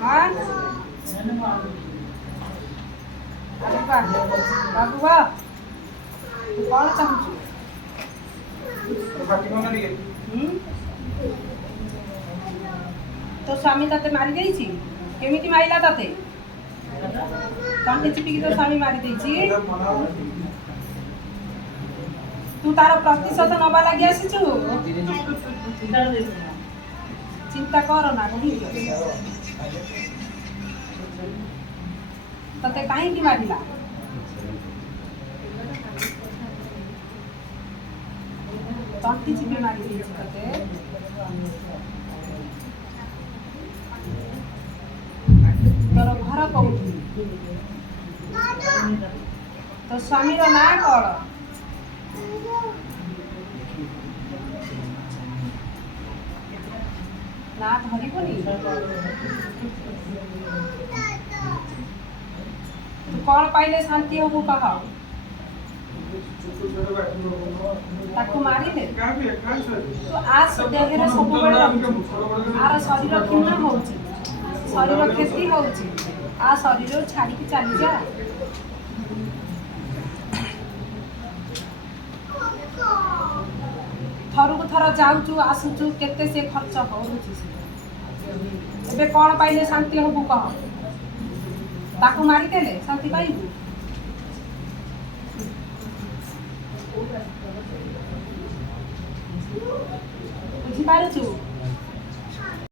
हाँ अरे वाह बाबू वाह तू कौन चाहूँ तो स्वामी तते मारी देइछि केमिति मारिला तते तंटे चिपिकी तो स्वामी मारी देइछि तू तार प्रतिशत नबा लागि आसिछु चिंता कर ना बुझी तते काहे की मारिला तंटी चिपी मारी देइछि तते तोर घर कौठी तो स्वामी रो ना कौन ना धरबुनि तू कौन पाइले शांति होबू कह ताकू मारी दे तो आज देहरे सब बड़े आर शरीर खिन्न होउची शरीर क्षति होउची आ शरीर छाड़ी के चली जा थरु थर जाऊचु आसुचु केते से खर्च होउची एबे कौन पाइले शांति होबू कह ताकू मारी देले शांति पाइबू बुझी पारुचु